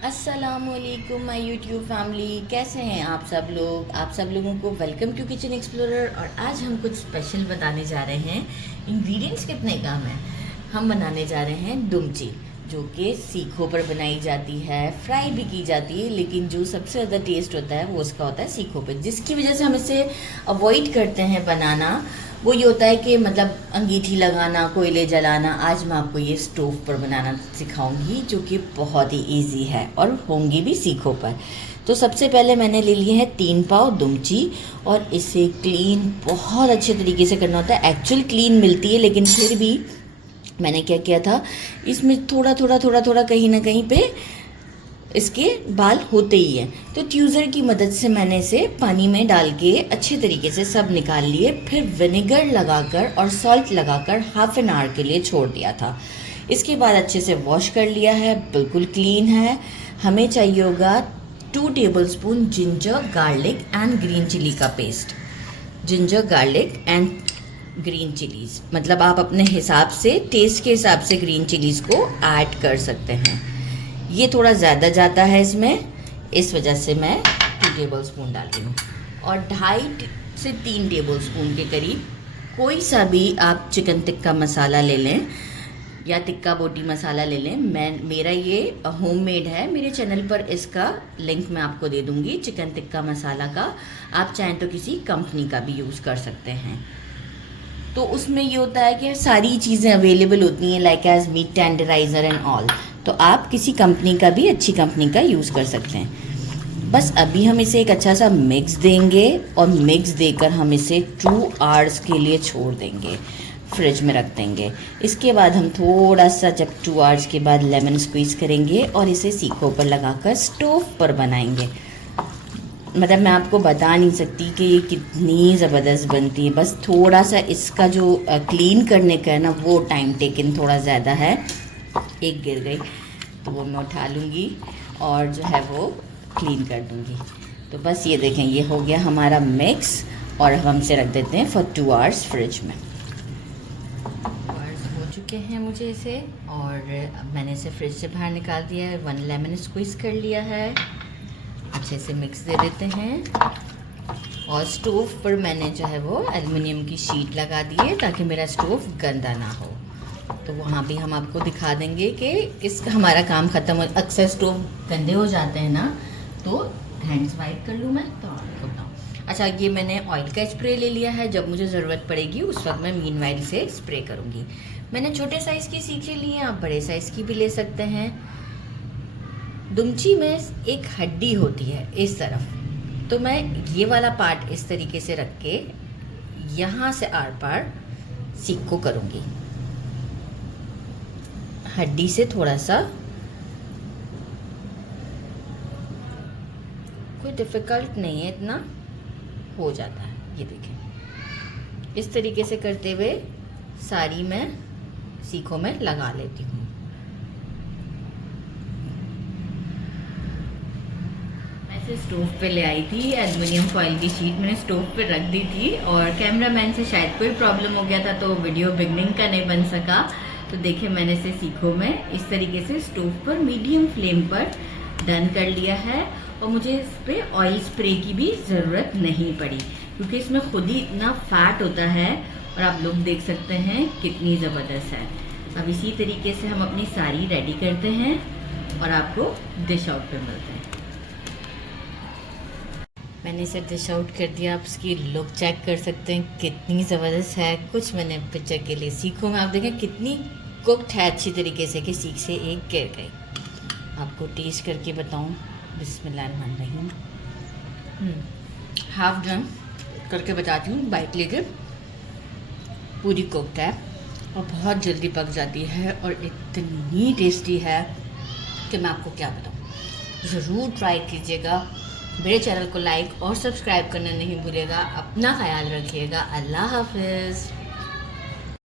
अस्सलामुअलैकुम my YouTube family, कैसे हैं आप सब लोग। आप सब लोगों को वेलकम टू किचन एक्सप्लोरर। और आज हम कुछ स्पेशल बताने जा रहे हैं। इंग्रेडिएंट्स कितने कम हैं। हम बनाने जा रहे हैं दुमची, जो कि सीखों पर बनाई जाती है, फ्राई भी की जाती है, लेकिन जो सबसे ज़्यादा टेस्ट होता है वो उसका होता है सीखों पर, जिसकी वजह से हम इसे अवॉइड करते हैं बनाना। वो ये होता है कि मतलब अंगीठी लगाना, कोयले जलाना। आज मैं आपको ये स्टोव पर बनाना सिखाऊंगी, जो कि बहुत ही इजी है और होंगी भी सीखों पर। तो सबसे पहले मैंने ले लिए हैं 3 पाव दुमची, और इसे क्लीन बहुत अच्छे तरीके से करना होता है। एक्चुअल क्लीन मिलती है, लेकिन फिर भी मैंने क्या किया था, इसमें थोड़ा थोड़ा थोड़ा थोड़ा कहीं ना कहीं पे इसके बाल होते ही हैं। तो ट्यूज़र की मदद से मैंने इसे पानी में डाल के अच्छे तरीके से सब निकाल लिए। फिर विनेगर लगाकर और सॉल्ट लगाकर हाफ एन आवर के लिए छोड़ दिया था। इसके बाद अच्छे से वॉश कर लिया है, बिल्कुल क्लीन है। हमें चाहिए होगा 2 tablespoon ginger garlic and green chilli का paste. Ginger garlic and green chillies, मतलब आप अपने हिसाब से, टेस्ट के हिसाब से ग्रीन चिलीज़ को ऐड कर सकते हैं। ये थोड़ा ज़्यादा जाता है इसमें, इस वजह से मैं 2 टेबलस्पून डाल रही हूँ। और 2.5 से 3 टेबलस्पून के करीब कोई सा भी आप चिकन टिक्का मसाला ले लें या टिक्का बोटी मसाला ले लें। मेरा ये होममेड है। मेरे चैनल पर इसका लिंक मैं आपको दे दूँगी, चिकन टिक्का मसाला का। आप चाहें तो किसी कंपनी का भी यूज़ कर सकते हैं। तो उसमें ये होता है कि सारी चीज़ें अवेलेबल होती हैं, like as meat tenderizer and all. तो आप किसी कंपनी का भी, अच्छी कंपनी का यूज़ कर सकते हैं। बस अभी हम इसे एक अच्छा सा मिक्स देंगे, और मिक्स देकर हम इसे 2 आवर्स के लिए छोड़ देंगे, फ्रिज में रख देंगे। इसके बाद हम थोड़ा सा, जब 2 आवर्स के बाद, लेमन स्क्वीज़ करेंगे और इसे सीखों पर लगाकर स्टोव पर बनाएंगे। मतलब मैं आपको बता नहीं सकती कि ये कितनी ज़बरदस्त बनती है। बस थोड़ा सा इसका जो क्लीन करने का है ना, वो टाइम टेकन थोड़ा ज़्यादा है। एक गिर गई तो वो मैं उठा लूँगी और जो है वो क्लीन कर दूँगी। तो बस ये देखें, ये हो गया हमारा मिक्स, और अब हम इसे रख देते हैं फॉर 2 आवर्स फ्रिज में। आवर्स हो चुके हैं मुझे इसे, और अब मैंने इसे फ्रिज से बाहर निकाल दिया है। 1 लेमन स्क्वीज़ कर लिया है। अच्छे से मिक्स दे देते हैं। और स्टोव पर मैंने जो है वो एल्युमिनियम की शीट लगा दी है, ताकि मेरा स्टोव गंदा ना हो। तो वहाँ भी हम आपको दिखा देंगे कि इसका हमारा काम ख़त्म हो। अक्सर स्टोव गंदे हो जाते हैं ना, तो हैंड्स वाइप कर लूँ मैं तो आपको बताऊँ। अच्छा, ये मैंने ऑयल का स्प्रे ले लिया है। जब मुझे ज़रूरत पड़ेगी उस वक्त मैं मीनवाइल से स्प्रे करूँगी। मैंने छोटे साइज़ की सीखें ली हैं, आप बड़े साइज़ की भी ले सकते हैं। दुमची में एक हड्डी होती है इस तरफ, तो मैं ये वाला पार्ट इस तरीके से रख के यहाँ से आर पार सीख को करूँगी। हड्डी से थोड़ा सा, कोई डिफ़िकल्ट नहीं है, इतना हो जाता है। ये देखें, इस तरीके से करते हुए सारी मैं सीखों में लगा लेती हूँ। स्टोव पे ले आई थी एल्युमिनियम फॉइल की शीट, मैंने स्टोव पे रख दी थी, और कैमरामैन से शायद कोई प्रॉब्लम हो गया था, तो वीडियो बिगनिंग का नहीं बन सका। तो देखिए, मैंने इसे सीखों में इस तरीके से स्टोव पर मीडियम फ्लेम पर डन कर लिया है। और मुझे इस पर ऑयल स्प्रे की भी ज़रूरत नहीं पड़ी, क्योंकि इसमें खुद ही इतना फैट होता है। और आप लोग देख सकते हैं कितनी ज़बरदस्त है। अब इसी तरीके से हम अपनी सारी रेडी करते हैं और आपको डिश आउट पर मिलते हैं। मैंने इसे डिश आउट कर दिया। आप इसकी लुक चेक कर सकते हैं कितनी ज़बरदस्त है। कुछ मैंने पिक्चर के लिए सीखों में, आप देखें कितनी कुकड है अच्छी तरीके से, कि सीख से एक गिर गई। आपको टेस्ट करके बताऊं, बिस्मिल्लाहिर्रहमानिर्रहीम। हाफ डन करके बताती हूँ, बाइट लेके। पूरी कुकड है और बहुत जल्दी पक जाती है, और इतनी टेस्टी है कि मैं आपको क्या बताऊँ। ज़रूर ट्राई कीजिएगा। मेरे चैनल को लाइक और सब्सक्राइब करना नहीं भूलिएगा। अपना ख्याल रखिएगा। अल्लाह हाफिज़।